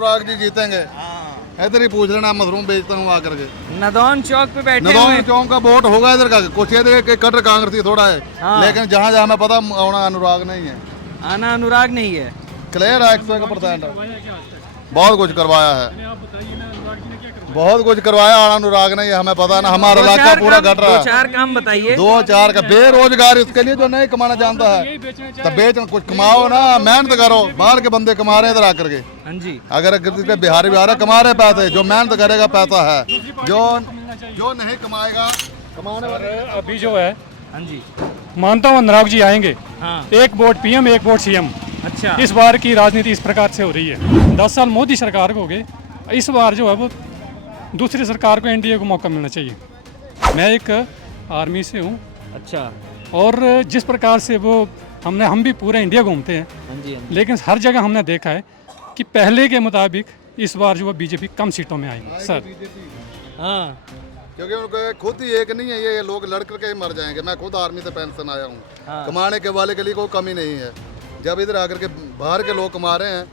अनुराग जी जीतेंगे। इधर ही पूछ लेना, मशरूम बेचता हूँ आकर के। नदौन चौक पे बैठे हुए नदौन हैं। चौक का वोट होगा इधर का, कुछ इधर के कटर कांग्रेसी थोड़ा है। हाँ। लेकिन जहाँ जहाँ हमें पता आना अनुराग नहीं है, आना अनुराग नहीं है। क्लियर है 100%। बहुत कुछ करवाया है, बहुत कुछ करवाया। आना अनुराग नहीं है, हमें पता ना, हमारा इलाका पूरा घट रहा दो है। चार काम बताइए। 2-4 का बेरोजगार, इसके लिए जो नहीं कमाना जानता है तो बेच कुछ कमाओ ना, मेहनत करो। बाहर के बंदे कमा रहे हैं इधर आकर के। हाँ जी। अगर बिहारी कमा रहे पैसे, जो मेहनत करेगा पैसा है, जो नहीं कमाएगा कमाने वाले। अभी जो है, हाँ जी। मानता हूँ अनुराग जी आएंगे। हाँ। एक वोट पीएम, एक वोट सीएम। अच्छा। इस बार की राजनीति इस प्रकार से हो रही है। 10 साल मोदी सरकार को हो गए, इस बार जो है वो दूसरी सरकार को, एनडीए को मौका मिलना चाहिए। मैं एक आर्मी से हूँ, अच्छा। और जिस प्रकार से वो हम भी पूरा इंडिया घूमते हैं, हाँ जी, हाँ जी। लेकिन हर जगह हमने देखा है कि पहले के मुताबिक इस बार जो है बीजेपी कम सीटों में आई सर। हाँ। क्योंकि उनको खुद ही एक नहीं है, ये लोग लड़ करके ही मर जाएंगे। मैं खुद आर्मी से पेंशन आया हूँ। हाँ। कमाने के वाले के लिए कोई कमी नहीं है। जब इधर आकर के बाहर के लोग कमा रहे हैं,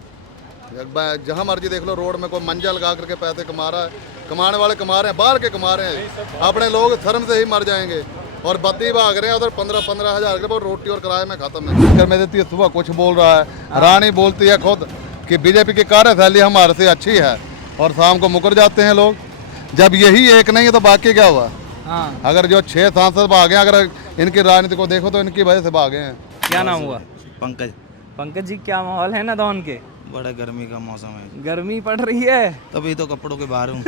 जहाँ मर्जी देख लो, रोड में कोई मंजा लगा करके पैसे कमा रहा है। कमाने वाले कमा रहे हैं, बाहर के कमा रहे हैं। अपने लोग शर्म से ही मर जाएंगे। और बत्ती भाग रहे हैं उधर 15-15 हज़ार के, रोटी और किराए में खत्म है। स्पीकर में देती है, सुबह कुछ बोल रहा है। रानी बोलती है खुद कि बीजेपी की कार्यशैली हमारे से अच्छी है, और शाम को मुकर जाते हैं लोग। जब यही एक नहीं है तो बाकी क्या हुआ? हाँ। अगर जो 6 सांसद भागे, अगर इनकी राजनीति को देखो तो इनकी वजह से भागे हैं। क्या नाम हुआ? पंकज। पंकज जी, क्या माहौल है नदौन के? बड़ा गर्मी का मौसम है, गर्मी पड़ रही है। तभी तो कपड़ों के बाहर हूँ।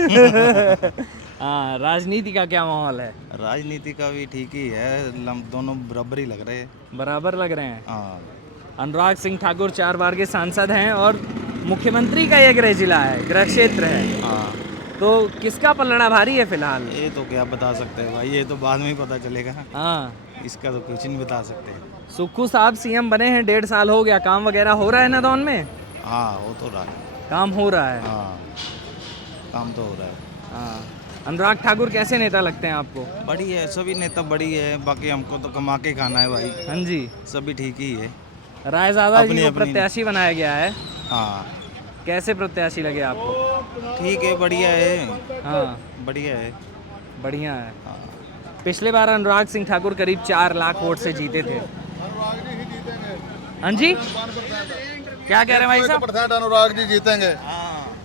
हाँ, राजनीति का क्या माहौल है? राजनीति का भी ठीक ही है, दोनों बराबर ही लग रहे हैं। बराबर लग रहे हैं। हाँ। अनुराग सिंह ठाकुर 4 बार के सांसद हैं और मुख्यमंत्री का ये गृह जिला है, गृह क्षेत्र है। हाँ, तो किसका पलड़ा भारी है फिलहाल? ये तो क्या बता सकते हैं भाई, ये तो बाद में ही पता चलेगा। हाँ। इसका तो कुछ नहीं बता सकते। सुक्खू साहब सीएम बने हैं, 1.5 साल हो गया। काम वगैरह हो रहा है नदौन में? हाँ, हो तो रहा है। काम हो रहा है। हाँ, काम तो हो रहा है। हाँ। अनुराग ठाकुर कैसे नेता लगते हैं आपको? बड़ी है, सभी नेता बड़ी है, बाकी हमको तो कमा के खाना है भाई। हाँ जी। सभी ठीक ही है। रायजादा जी अपनी- को अपनी- प्रत्याशी बनाया गया है। हाँ, कैसे प्रत्याशी लगे आपको? ठीक है, बढ़िया है। हाँ, बढ़िया है। बढ़िया है। हाँ। पिछले बार अनुराग सिंह ठाकुर करीब 4 लाख वोट से जीते थे। हाँ जी, क्या कह रहे हैं भाई साहब? 100% अनुराग जी जीतेंगे।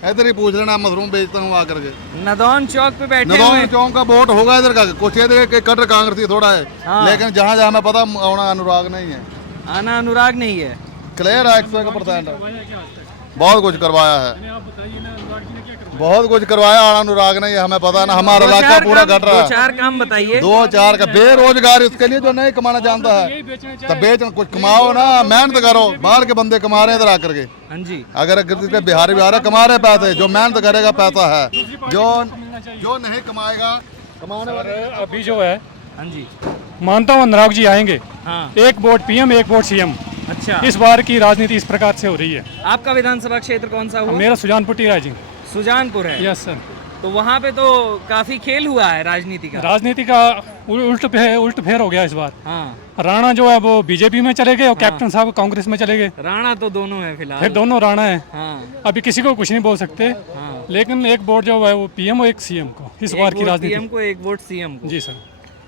इधर ही पूछ लेना, मशरूम बेचता हूँ आकर के। नदौन चौक पे बैठे हुए नदौन हैं। चौक का वोट होगा इधर का, कुछ इधर के कटर कांग्रेसी थोड़ा है। हाँ। लेकिन जहाँ जहाँ हमें पता आना अनुराग नहीं है, आना अनुराग नहीं है। क्लियर है 100%। बहुत कुछ करवाया है, बहुत कुछ करवाया। आना अनुराग नहीं है, हमें पता ना, हमारा इलाका पूरा घट रहा है। 2-4 काम बताइए। 2-4 का बेरोजगार, इसके लिए जो नहीं कमाना जानता है तो बेच कुछ कमाओ ना, मेहनत करो। बाहर के बंदे कमा रहे हैं इधर आकर के। हाँ जी। अगर बिहारी कमा रहे पैसे, जो मेहनत करेगा पैसा है, जो नहीं कमाएगा कमाने वाले। अभी जो है, हाँ जी। मानता हूँ अनुराग जी आएंगे। हाँ। एक वोट पीएम, एक वोट सीएम। अच्छा। इस बार की राजनीति इस प्रकार से हो रही है। आपका विधानसभा क्षेत्र कौन सा हुआ? मेरा सुजानपुर टीरा जी। सुजानपुर है। Yes sir. तो वहाँ पे तो काफी खेल हुआ है राजनीति का। राजनीति का उल्ट फेर हो गया इस बार। हाँ। राणा जो है वो बीजेपी में चले गए और कैप्टन साहब कांग्रेस में चले गए। राणा तो दोनों है फिलहाल। फिर दोनों राणा है। हाँ। अभी किसी को कुछ नहीं बोल सकते। हाँ। लेकिन एक वोट जो है वो पीएम और एक सीएम को इस बार की पीएम राजनीति। को, एक वोट सीएम को। जी सर।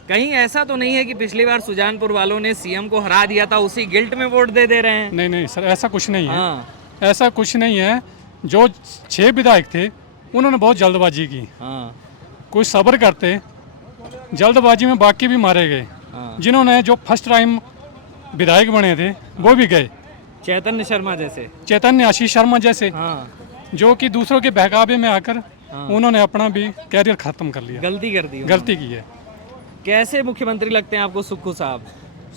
कहीं ऐसा तो नहीं है कि पिछली बार सुजानपुर वालों ने सीएम को हरा दिया था, उसी गिल्ट में वोट दे रहे हैं? नहीं नहीं सर, ऐसा कुछ नहीं है। हाँ। ऐसा कुछ नहीं है। जो 6 विधायक थे उन्होंने बहुत जल्दबाजी की। हाँ। कुछ सब्र करते, जल्दबाजी में बाकी भी मारे गए। हाँ। जिन्होंने जो फर्स्ट टाइम विधायक बने थे वो भी गए। चैतन्य शर्मा जैसे। चैतन्य आशीष शर्मा जैसे, हाँ। जो कि दूसरों के बहकावे में आकर हाँ। उन्होंने अपना भी कैरियर खत्म कर लिया। गलती कर दी उन्होंने। गलती की है। कैसे मुख्यमंत्री लगते हैं आपको सुक्खू साहब?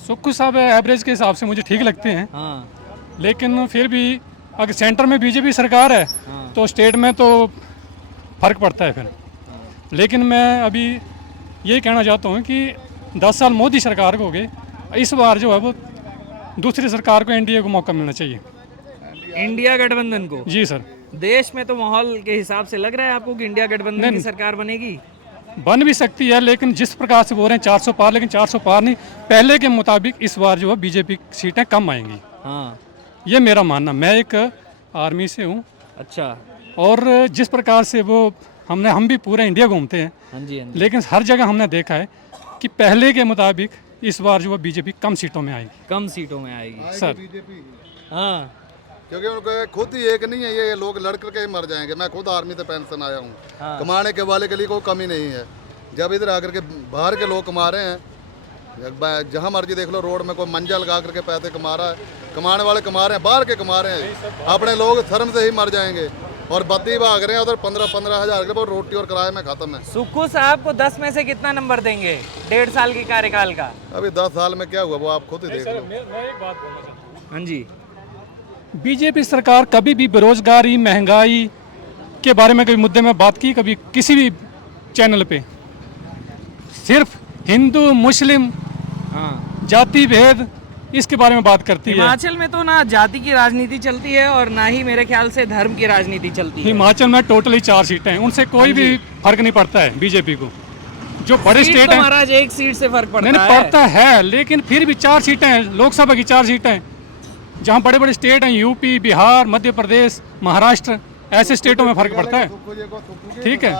सुक्खू साहब एवरेज के हिसाब से मुझे ठीक लगते हैं। हाँ। लेकिन फिर भी अगर सेंटर में बीजेपी सरकार है हाँ। तो स्टेट में तो फर्क पड़ता है फिर। लेकिन मैं अभी यही कहना चाहता हूँ कि 10 साल मोदी सरकार को हो गए, इस बार जो है वो दूसरी सरकार को, एनडीए को मौका मिलना चाहिए। इंडिया गठबंधन को? जी सर। देश में तो माहौल के हिसाब से लग रहा है आपको कि इंडिया गठबंधन की सरकार बनेगी? बन भी सकती है, लेकिन जिस प्रकार से बोल रहे हैं 400 पार, लेकिन 400 पार नहीं, पहले के मुताबिक इस बार जो है बीजेपी सीटें कम आएंगी। हाँ। ये मेरा मानना। मैं एक आर्मी से हूँ। अच्छा। और जिस प्रकार से वो हम भी पूरा इंडिया घूमते हैं, हाँ जी, हाँ जी। लेकिन हर जगह हमने देखा है कि पहले के मुताबिक इस बार जो है बीजेपी कम सीटों में आएगी कम सीटों में आएगी। सर। बीजेपी, हाँ क्योंकि उनको खुद ही एक नहीं है, ये लोग लड़ करके ही मर जाएंगे। मैं खुद आर्मी से पेंशन आया हूँ, हाँ। कमाने के वाले के लिए कोई कमी नहीं है। जब इधर आकर के बाहर के लोग कमा रहे हैं, जहाँ मर्जी देख लो, रोड में कोई मंजा लगा करके पैसे कमा रहा है, कमाने वाले कमा रहे हैं, बाहर के कमा रहे हैं। अपने लोग शर्म से ही मर जाएंगे और बत्ती भाग रहे हैं उधर 15-15 हज़ार के रोटी और किराए में खत्म है। सुक्खू साहब को 10 में से कितना नंबर देंगे 1.5 साल के कार्यकाल का? अभी 10 साल में क्या हुआ वो आप खुद ही देख लो। मैं एक बात बोलना चाहता हूँ, हाँ जी, बीजेपी सरकार कभी भी बेरोजगारी, महंगाई के बारे में कभी मुद्दे में बात की, कभी किसी भी चैनल पे? सिर्फ हिंदू मुस्लिम हाँ। जाति भेद इसके बारे में बात करती है। हिमाचल में तो ना जाति की राजनीति चलती है और ना ही मेरे ख्याल से धर्म की राजनीति चलती है। हिमाचल में टोटली 4 सीटें हैं, उनसे कोई भी फर्क नहीं पड़ता है बीजेपी को। जो बड़े सीट स्टेट तो हैं, महाराज एक सीट से फर्क पड़ता नहीं है। पड़ता है, लेकिन फिर भी 4 सीटें हैं, लोकसभा की 4 सीटें हैं। जहाँ बड़े बड़े स्टेट हैं, यूपी, बिहार, मध्य प्रदेश, महाराष्ट्र, ऐसे स्टेटों में फर्क पड़ता है। ठीक है।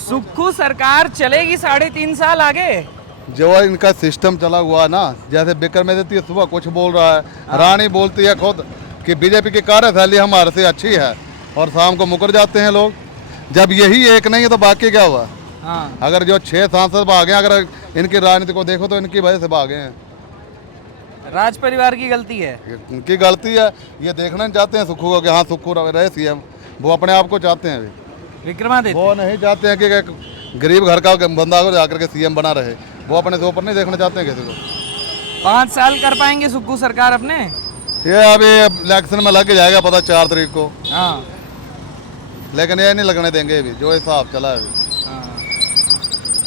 सुक्खू सरकार चलेगी 3.5 साल आगे। जो इनका सिस्टम चला हुआ है ना, जैसे विक्रमादित्य है, सुबह कुछ बोल रहा है, रानी बोलती है खुद कि बीजेपी की कार्यशैली हमारे से अच्छी है, और शाम को मुकर जाते हैं लोग। जब यही एक नहीं है तो बाकी क्या हुआ? हाँ। अगर जो 6 सांसद भागे, अगर इनकी राजनीति को देखो तो इनकी वजह से भागे हैं। राज परिवार की गलती है। उनकी गलती है, ये देखना नहीं चाहते हैं सुक्खू को कि हाँ सुक्खू रहे सीएम। वो अपने आप को चाहते हैं अभी, विक्रमादित्य वो नहीं चाहते हैं कि एक गरीब घर का बंदा को जाकर के सीएम बना रहे। वो अपने से ऊपर नहीं देखना चाहते हैं किसी को। 5 साल कर पाएंगे सुक्खू सरकार अपने? ये अभी इलेक्शन में लग जाएगा पता 4 तारीख को, हाँ लेकिन ये नहीं लगने देंगे अभी, जो हिसाब चला है अभी। हाँ।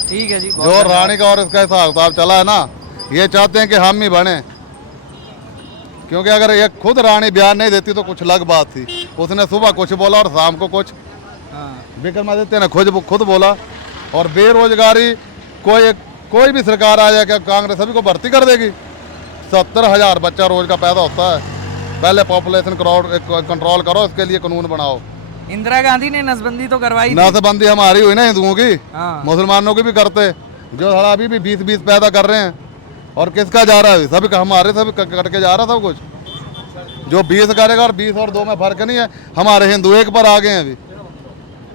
ठीक है जी, बहुत जो धन्यवाद। रानी का और इसका हिसाब किताब चला है ना, ये चाहते हैं कि हम ही बने। क्योंकि अगर ये खुद रानी बयान नहीं देती तो कुछ अलग बात थी। उसने सुबह कुछ बोला और शाम को कुछ। हाँ। विक्रमादित्य ने खुद बोला। और बेरोजगारी, कोई भी सरकार आ जाए, क्या कांग्रेस सभी को भर्ती कर देगी? 70,000 बच्चा रोज का पैदा होता है। पहले पॉपुलेशन कंट्रोल करो, इसके लिए कानून बनाओ। इंदिरा गांधी ने नसबंदी तो करवाई थी। नाशबंदी हमारी हुई ना हिंदुओं की, हाँ। मुसलमानों की भी करते, जो अभी भी 20-20 पैदा कर रहे हैं। और किसका जा रहा है? सभी का, हमारे सभी कट के जा रहा सब कुछ। जो 20 करेगा और 20 और 2 में फर्क नहीं है। हमारे हिंदू एक पर आ गए हैं अभी,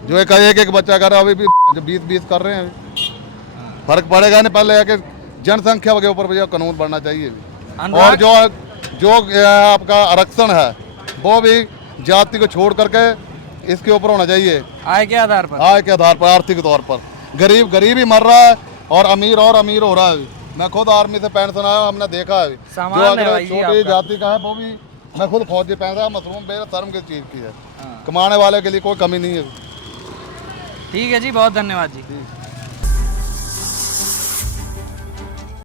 जो एक बच्चा कर रहा है, अभी भी जो 20-20 कर रहे हैं अभी। फर्क पड़ेगा नहीं, पहले है कि जनसंख्या के ऊपर भी कानून बनना चाहिए। और जो आपका आरक्षण है वो भी जाति को छोड़ करके इसके ऊपर होना चाहिए, आय के आधार पर। आय के आधार पर, आर्थिक तौर पर। गरीब ही मर रहा है और अमीर हो रहा है अभी। मैं खुद आर्मी से पेंशन आया, हमने देखा है। जो सामान है अगर भाई जी छोटी आपका। जाति का है वो भी, मैं खुद फौजी पैसा मशरूम बेर शर्म की चीज़ की है। कमाने वाले के लिए कोई कमी नहीं है। ठीक है जी, बहुत धन्यवाद जी।